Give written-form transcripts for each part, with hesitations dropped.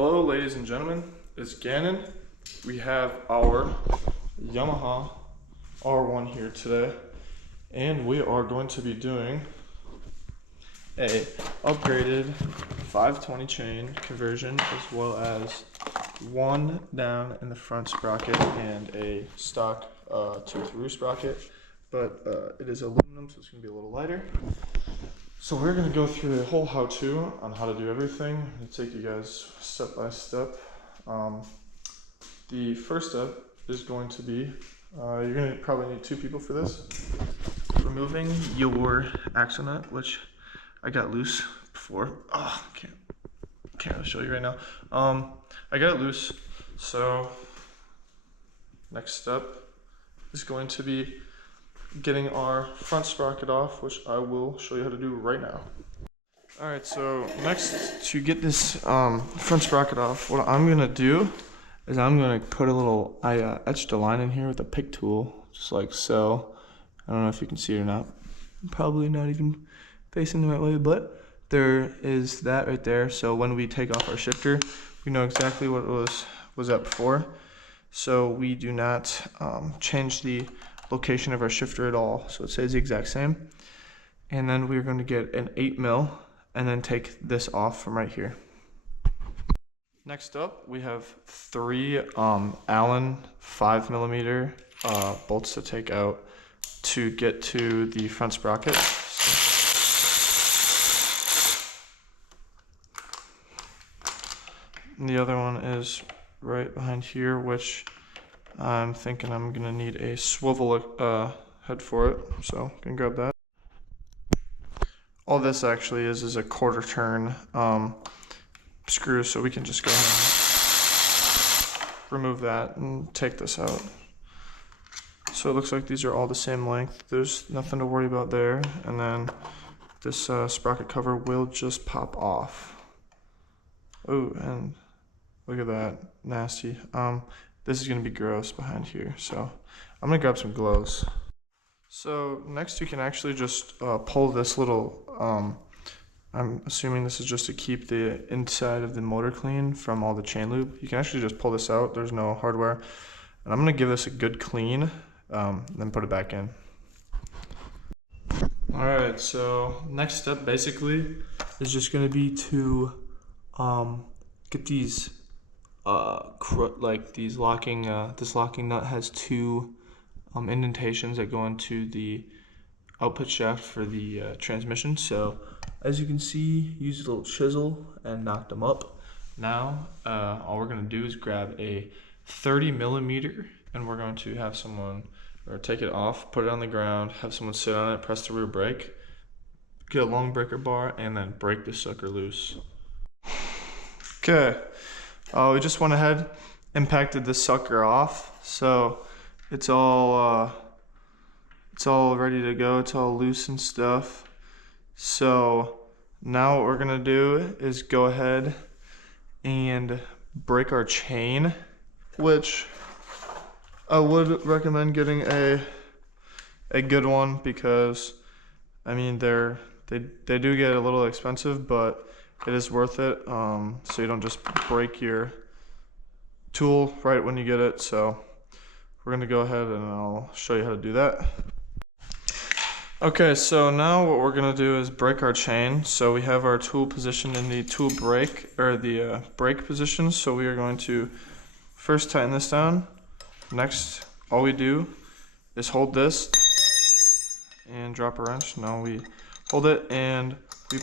Hello ladies and gentlemen, it's Gannon. We have our Yamaha R1 here today, and we are going to be doing a upgraded 520 chain conversion, as well as one down in the front sprocket and a stock 2-through sprocket, but it is aluminum, so it's going to be a little lighter. So we're going to go through a whole how-to on how to do everything. I'm going to take you guys step by step. The first step is going to be, you're going to probably need 2 people for this. Removing your axle nut, which I got loose before. Oh, can't show you right now. I got it loose, so next step is going to be getting our front sprocket off, which I will show you how to do right now. Alright, so next, to get this front sprocket off, what I'm going to do is I'm going to put I etched a line in here with a pick tool, just like so. I don't know if you can see it or not. Probably not even facing the right way, but there is that right there. So when we take off our shifter, we know exactly what was at before. So we do not change the location of our shifter at all, so it stays the exact same. And then we're going to get an 8mm and then take this off from right here. Next up, we have 3 Allen 5mm bolts to take out to get to the front sprocket. And the other one is right behind here, which I'm thinking I'm gonna need a swivel head for it, so can grab that. All this actually is a 1/4 turn screw, so we can just go ahead and remove that and take this out. So it looks like these are all the same length. There's nothing to worry about there, and then this sprocket cover will just pop off. Oh, and look at that, nasty. This is going to be gross behind here, so I'm going to grab some gloves. So next you can actually just pull this little, I'm assuming this is just to keep the inside of the motor clean from all the chain lube. You can actually just pull this out, there's no hardware. And I'm going to give this a good clean, then put it back in. Alright, so next step basically is just going to be to get these this locking nut has 2 indentations that go into the output shaft for the transmission. So as you can see, use a little chisel and knock them up. Now all we're going to do is grab a 30mm and we're going to have someone, or take it off, put it on the ground, have someone sit on it, press the rear brake, get a long breaker bar, and then break the sucker loose. Okay. We just went ahead, impacted the sucker off, so it's all ready to go. It's all loose and stuff. So now what we're gonna do is go ahead and break our chain, which I would recommend getting a good one, because I mean they do get a little expensive, but it is worth it, so you don't just break your tool right when you get it. So we're going to go ahead and I'll show you how to do that. Okay, so now what we're going to do is break our chain. So we have our tool positioned in the tool brake, or the brake position. So we are going to first tighten this down. Next, all we do is hold this and drop a wrench. Now we hold it and we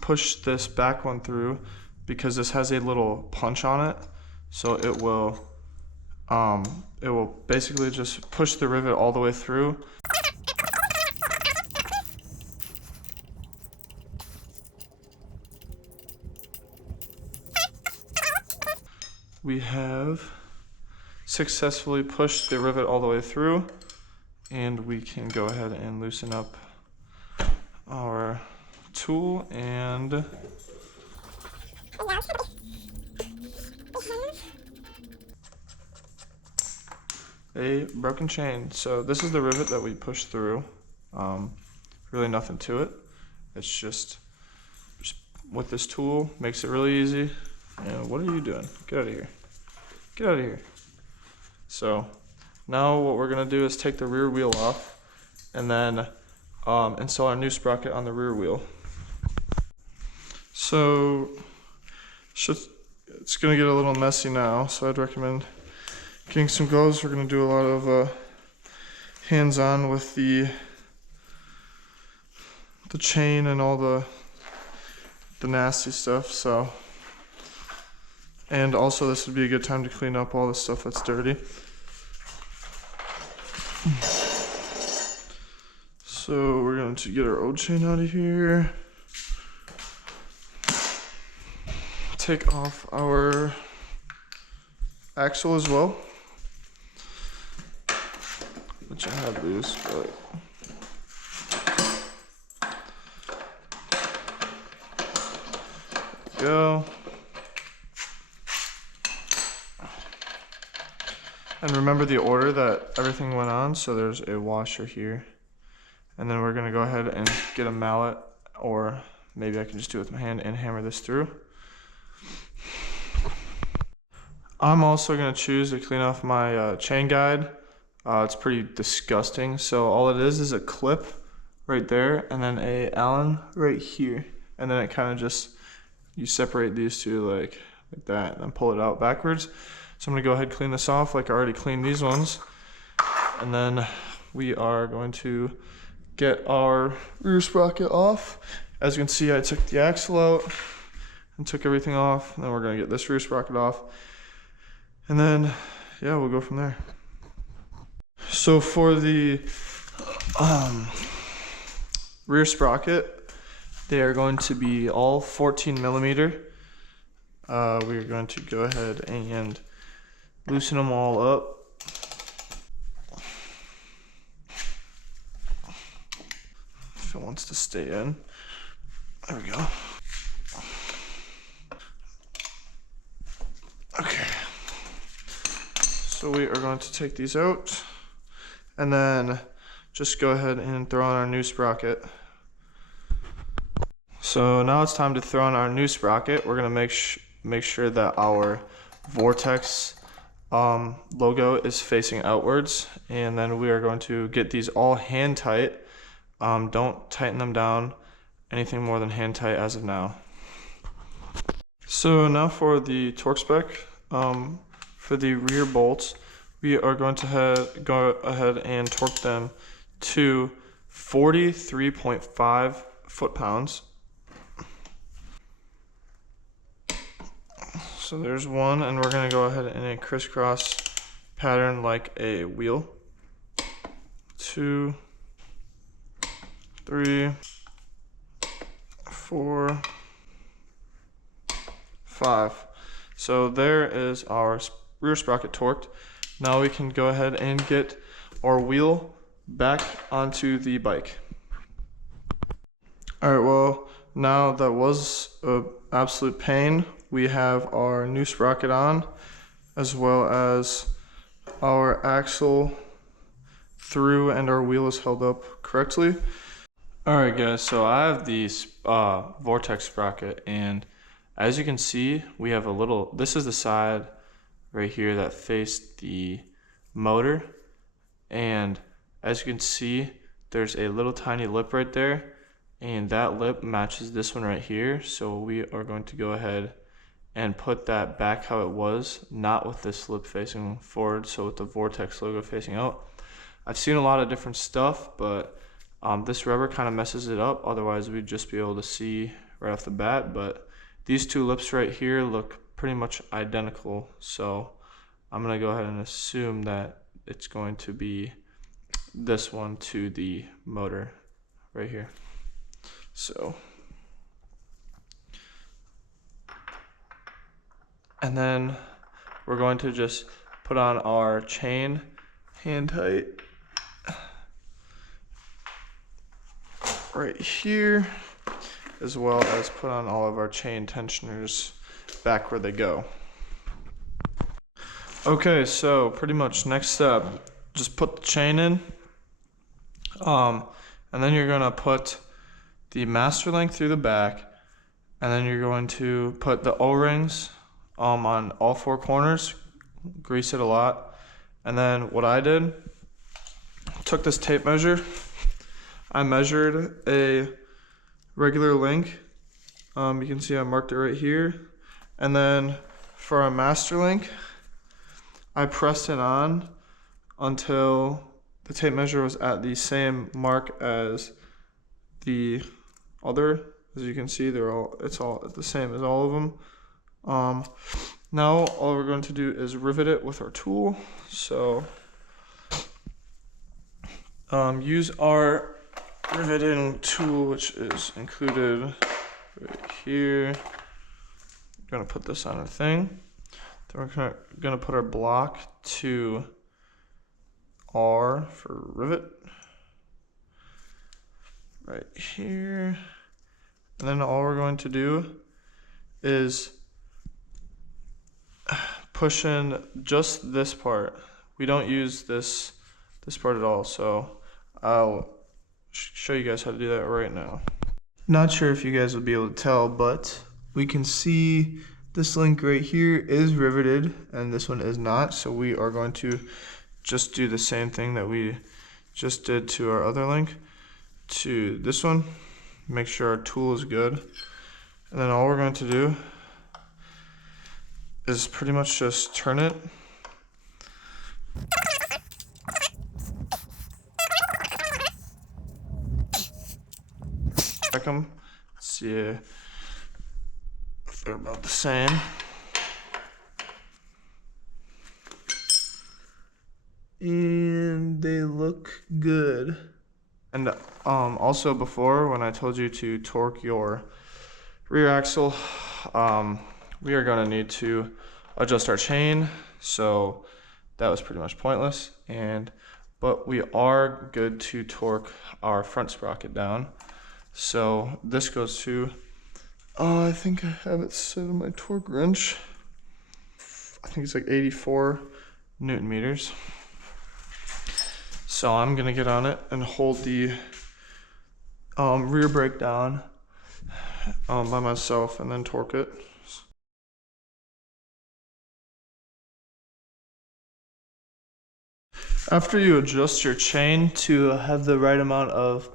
push this back one through, because this has a little punch on it, so it will basically just push the rivet all the way through. We have successfully pushed the rivet all the way through, and we can go ahead and loosen up our tool, and a broken chain. So this is the rivet that we pushed through. Really nothing to it. It's just with this tool, makes it really easy. And what are you doing? Get out of here. Get out of here. So now what we're gonna do is take the rear wheel off and then install our new sprocket on the rear wheel. So it's gonna get a little messy now, so I'd recommend getting some gloves. We're gonna do a lot of hands-on with the chain and all the nasty stuff. So, and also this would be a good time to clean up all the stuff that's dirty. So we're going to get our old chain out of here. Take off our axle as well, which I had loose, but go. And remember the order that everything went on. So there's a washer here, and then we're gonna go ahead and get a mallet, or maybe I can just do it with my hand and hammer this through. I'm also gonna choose to clean off my chain guide. It's pretty disgusting. So all it is a clip right there, and then a Allen right here, and then it kind of just, you separate these two like that, and then pull it out backwards. So I'm gonna go ahead and clean this off like I already cleaned these ones. And then we are going to get our rear sprocket off. As you can see, I took the axle out and took everything off. And then we're gonna get this rear sprocket off. And then, yeah, we'll go from there. So for the rear sprocket, they are going to be all 14 millimeter. We're going to go ahead and loosen them all up. If it wants to stay in. There we go. Okay. So we are going to take these out and then just go ahead and throw on our new sprocket. So now it's time to throw on our new sprocket. We're gonna make sure that our Vortex logo is facing outwards, and then we are going to get these all hand tight. Don't tighten them down anything more than hand tight as of now. So now for the torque spec, for the rear bolts, we are going to go ahead and torque them to 43.5 foot-pounds. So there's one, and we're gonna go ahead in a crisscross pattern like a wheel. 2, 3, 4, 5. So there is our rear sprocket torqued. Now we can go ahead and get our wheel back onto the bike. All right, well, now that was an absolute pain. We have our new sprocket on, as well as our axle through, and our wheel is held up correctly. All right, guys, so I have the Vortex sprocket, and as you can see, we have a little, this is the side right here that faced the motor, and as you can see, there's a little tiny lip right there, and that lip matches this one right here. So we are going to go ahead and put that back how it was, not with this lip facing forward, so with the Vortex logo facing out. I've seen a lot of different stuff, but this rubber kind of messes it up. Otherwise we'd just be able to see right off the bat, but these two lips right here look pretty much identical, so I'm gonna go ahead and assume that it's going to be this one to the motor right here. So, and then we're going to just put on our chain hand tight right here, as well as put on all of our chain tensioners back where they go. Okay, so pretty much next step, just put the chain in, and then you're gonna put the master link through the back, and then you're going to put the O-rings on all four corners, grease it a lot. And then what I did, took this tape measure, I measured a regular link. You can see I marked it right here. And then for our master link, I pressed it on until the tape measure was at the same mark as the other. As you can see, it's all the same as all of them. Now all we're going to do is rivet it with our tool. So use our riveting tool, which is included right here. We're gonna put this on our thing. Then we're gonna put our block to R for rivet right here. And then all we're going to do is push in just this part. We don't use this part at all, so I'll show you guys how to do that right now. Not sure if you guys will be able to tell, but we can see this link right here is riveted and this one is not, so we are going to just do the same thing that we just did to our other link to this one. Make sure our tool is good, and then all we're going to do is pretty much just turn it. Check them, see if they're about the same. And they look good. And also before, when I told you to torque your rear axle, we are gonna need to adjust our chain, so that was pretty much pointless. But we are good to torque our front sprocket down. So this goes to, I think I have it set on my torque wrench. I think it's like 84 Newton meters. So I'm gonna get on it and hold the rear brake down by myself and then torque it. After you adjust your chain to have the right amount of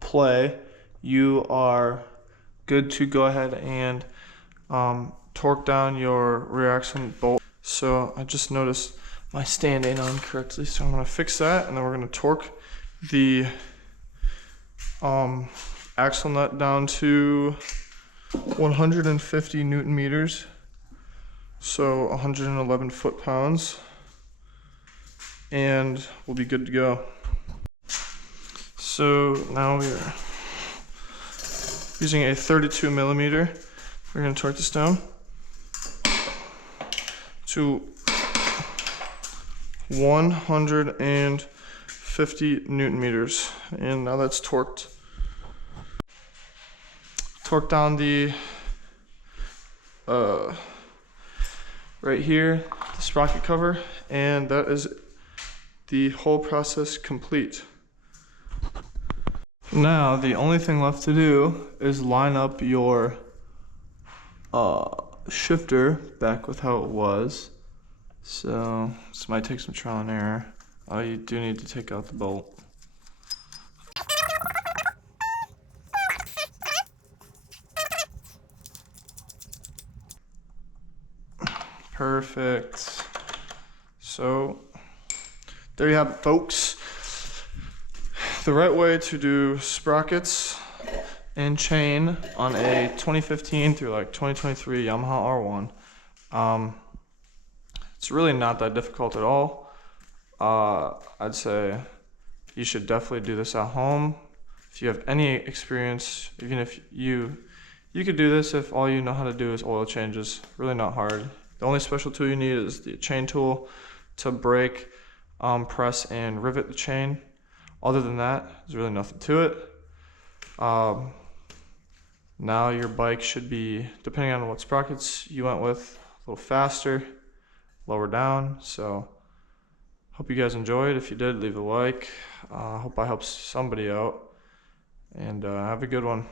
play, you are good to go ahead and torque down your rear axle bolt. So I just noticed my stand ain't on correctly, so I'm gonna fix that, and then we're gonna torque the axle nut down to 150 Newton meters, so 111 foot-pounds, and we'll be good to go. So now we're using a 32 millimeter. We're gonna torque this down to 150 Newton meters. And now that's torqued. Torque down the, right here, the sprocket cover, and that is the whole process complete. Now, the only thing left to do is line up your shifter back with how it was. So this might take some trial and error. Oh, you do need to take out the bolt. Perfect. So there you have it, folks. The right way to do sprockets and chain on a 2015 through like 2023 Yamaha R1. It's really not that difficult at all. I'd say you should definitely do this at home. If you have any experience, even if you could do this if all you know how to do is oil changes. Really not hard. The only special tool you need is the chain tool to break, press, and rivet the chain. Other than that, there's really nothing to it. Now your bike should be, depending on what sprockets you went with, a little faster, lower down. So hope you guys enjoyed. If you did, leave a like. Hope I helped somebody out, and have a good one.